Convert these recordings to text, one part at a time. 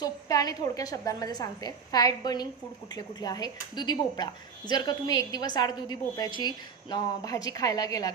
सोप्या आणि थोडक्या शब्दांमध्ये सांगते. फॅट बर्निंग फूड कुठले कुठले आहे. दुधी भोपळा. जर का तुम्ही एक दिवस आड दुधी भोपळ्याची भाजी खायला गेलात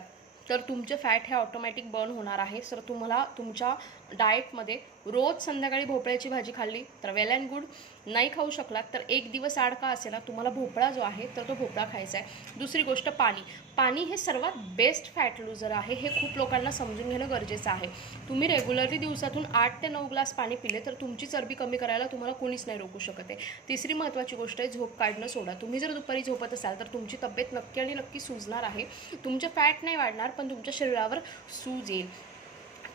तर तुमचे फॅट हे ऑटोमॅटिक बर्न होणार आहे. सर तुम्हाला तुमच्या डाएटमध्ये रोज संध्याकाळी भोपळ्याची भाजी खाल्ली तर वेल अँड गुड. नाही खाऊ शकलात तर एक दिवस आड का असेना तुम्हाला भोपळा जो आहे तर तो भोपळा खायचा आहे. दुसरी गोष्ट पाणी. पाणी हे सर्वात बेस्ट फॅट लूजर आहे. हे खूप लोकांना समजून घेणं गरजेचं आहे. तुम्ही रेग्युलरली दिवसातून 8 ते 9 ग्लास पाणी पिले तर तुमची चरबी कमी करायला तुम्हाला कोणीच नाही रोखू शकत आहे. तिसरी महत्त्वाची गोष्ट आहे झोप काढणं सोडा. तुम्ही जर दुपारी झोपत असाल तर तुमची तब्येत नक्की आणि नक्की सुजणार आहे. तुमचे फॅट नाही वाढणार पण तुमच्या शरीरावर सूज येईल.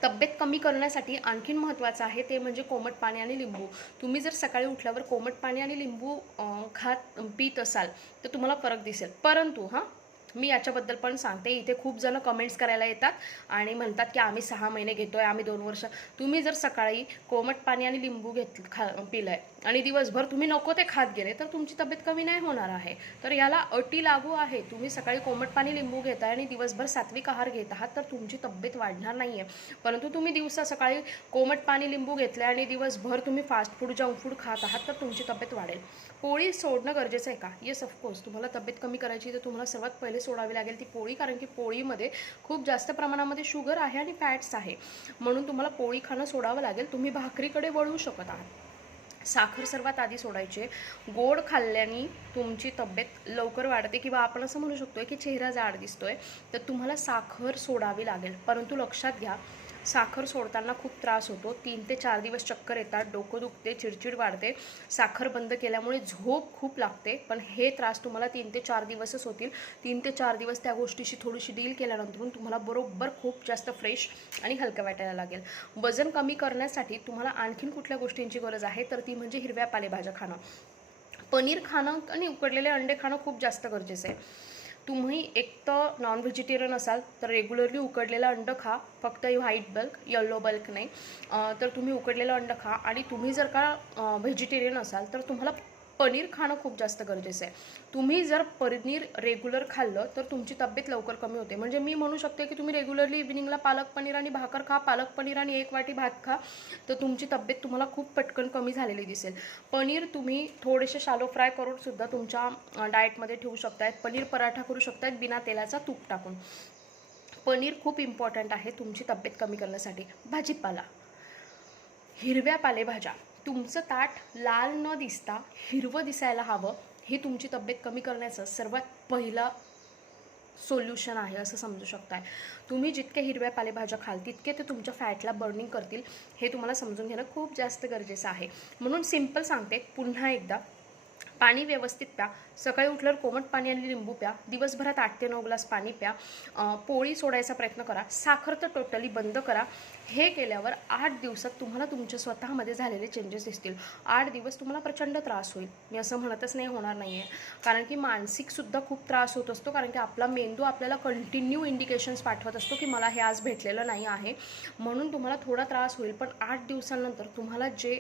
तब्येत कमी करण्यासाठी आणखीन महत्त्वाचं आहे ते म्हणजे कोमट पाणी आणि लिंबू. तुम्ही जर सकाळी उठल्यावर कोमट पाणी आणि लिंबू पित असाल तर तुम्हाला फरक दिसेल. परंतु मी याच्याबद्दल पण सांगते. इथे खूप जण कमेंट्स करायला येतात आणि म्हणतात की आम्ही 6 महिने घेतोय, आम्ही 2 वर्ष. तुम्ही जर सकाळी कोमट पाणी आणि लिंबू पिलंय आणि दिवसभर तुम्ही नको ते खात गेले तर तुमची तब्येत कमी नाही होणार आहे. तर याला अटी लागू आहे. तुम्ही सकाळी कोमट पाणी लिंबू घेताय आणि दिवसभर सात्विक आहार घेत आहात तर तुमची तब्येत वाढणार नाही आहे. परंतु तुम्ही सकाळी कोमट पाणी लिंबू घेतले आणि दिवसभर तुम्ही फास्ट फूड जंक फूड खात आहात तर तुमची तब्येत वाढेल. पोळी सोडणं गरजेचं आहे का? Yes of course. तुम्हाला तब्येत कमी करायची तर तुम्हाला सर्वात पहिले सोडावी लागेल ती पोळी. कारण की पोळीमध्ये खूप जास्त प्रमाणामध्ये शुगर आहे आणि फॅट्स आहे. म्हणून तुम्हाला पोळी खाणं सोडावं लागेल. तुम्ही भाकरीकडे वळू शकत आहात. साखर सर्वात आधी सोडायचे. गोड खाल्ल्याने तुमची तब्येत लवकर वाढते किंवा आपण असं म्हणू शकतो की चेहरा जाड दिसतोय तर तुम्हाला साखर सोडावी लागेल. परंतु लक्षात घ्या साखर सोडताना खूप त्रास होतो. 3 ते 4 दिवस चक्कर येतात, डोकं दुखते, चिडचिड वाढते. साखर बंद केल्यामुळे झोप खूप लागते. पण हे त्रास तुम्हाला 3 ते 4 दिवसच होतील. 3 ते 4 दिवस त्या गोष्टीशी थोडीशी डील केल्यानंतर तुम्हाला बरोबर खूप जास्त फ्रेश आणि हलकं वाटायला लागेल. वजन कमी करण्यासाठी तुम्हाला आणखीन कुठल्या गोष्टींची गरज आहे तर ती म्हणजे हिरव्या पालेभाज्या खाणं. पनीर खाणं आणि उकडलेले अंडे खाणं खूप जास्त गरजेचं आहे. तुम्ही एक तर नॉन व्हेजिटेरियन असाल तर रेग्युलरली उकडलेलं अंड खा. फक्त व्हाईट बल्क, येलो बल्क नाही. तर तुम्ही उकडलेलं अंड खा. आणि तुम्ही जर का व्हेजिटेरियन असाल तर तुम्हाला पनीर खाणं खूप जास्त गरजेचं आहे. तुम्ही जर पनीर रेग्युलर खाल्लं तर तुमची तब्येत लवकर कमी होते. म्हणजे मी म्हणू शकते की तुम्ही रेग्युलरली इव्हिनिंगला पालक पनीर आणि भाकर खा, पालक पनीर आणि 1 वाटी भात खा तर तुमची तब्येत तुम्हाला खूप पटकन कमी झालेली दिसेल. पनीर तुम्ही थोडेसे शालो फ्राय करून सुद्धा तुमच्या डाएटमध्ये ठेवू शकतायत. पनीर पराठा करू शकतायत बिना तेलाचा तूप टाकून. पनीर खूप इम्पॉर्टंट आहे तुमची तब्येत कमी करण्यासाठी. भाजीपाला, हिरव्या पालेभाज्या. तुमचं ताट लाल न दिसता हिरवं दिसायला हवं हे तुमची तब्येत कमी करण्याचं सर्वात पहिलं सोल्युशन आहे असं समजू शकताय. तुम्ही जितके हिरव्या पालेभाज्या खाल तितके ते तुमच्या फॅटला बर्निंग करतील हे तुम्हाला समजून घेणं खूप जास्त गरजेचं आहे. म्हणून सिम्पल सांगते पुन्हा एकदा. पाणी व्यवस्थित प्या. सकाळी उठल्यावर कोमट पाणी आणि लिंबू प्या. दिवसभरात 8 ते 9 ग्लास पाणी प्या. पोळी सोडायचा प्रयत्न करा. साखर तर टोटली बंद करा. हे केल्यावर 8 दिवसात तुम्हाला तुमच्या स्वतःमध्ये झालेले चेंजेस दिसतील. 8 दिवस तुम्हाला प्रचंड त्रास होईल. मी असं म्हणतच नाही होणार नाही आहे. कारण की मानसिकसुद्धा खूप त्रास होत असतो. कारण की आपला मेंदू आपल्याला कंटिन्यू इंडिकेशन्स पाठवत असतो की मला हे आज भेटलेलं नाही आहे. म्हणून तुम्हाला थोडा त्रास होईल. पण 8 दिवसांनंतर तुम्हाला जे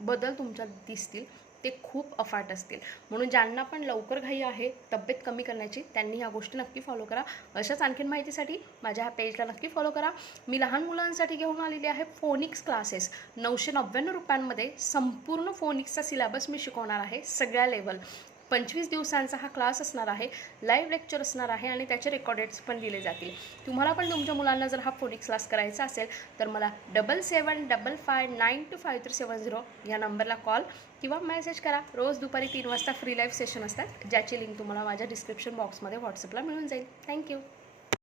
बदल तुमच्यात दिसतील ते खूप अफाट असतील. म्हणून ज्यांना पण लवकर घाई आहे तब्येत कमी करण्याची त्यांनी ह्या गोष्टी नक्की फॉलो करा. अशाच आणखीन माहितीसाठी माझ्या ह्या पेजला नक्की फॉलो करा. मी लहान मुलांसाठी घेऊन आलेली आहे फोनिक्स क्लासेस. 999 रुपयांमध्ये संपूर्ण फोनिक्सचा सिलेबस मी शिकवणार आहे. सगळ्या लेवल. 25 दिवसांचा हा क्लास असणार आहे. लाईव्ह लेक्चर असणार आहे आणि त्याचे रेकॉर्डेड्स पण दिले जातील. तुम्हाला पण तुमच्या मुलांना जर हा फोनिक्स क्लास करायचा असेल तर मला 7755925370 या नंबरला कॉल किंवा मेसेज करा. रोज दुपारी 3 वाजता फ्री लाईव्ह सेशन असतात ज्याची लिंक तुम्हाला माझ्या डिस्क्रिप्शन बॉक्समध्ये व्हॉट्सअपला मिळून जाईल. थँक्यू.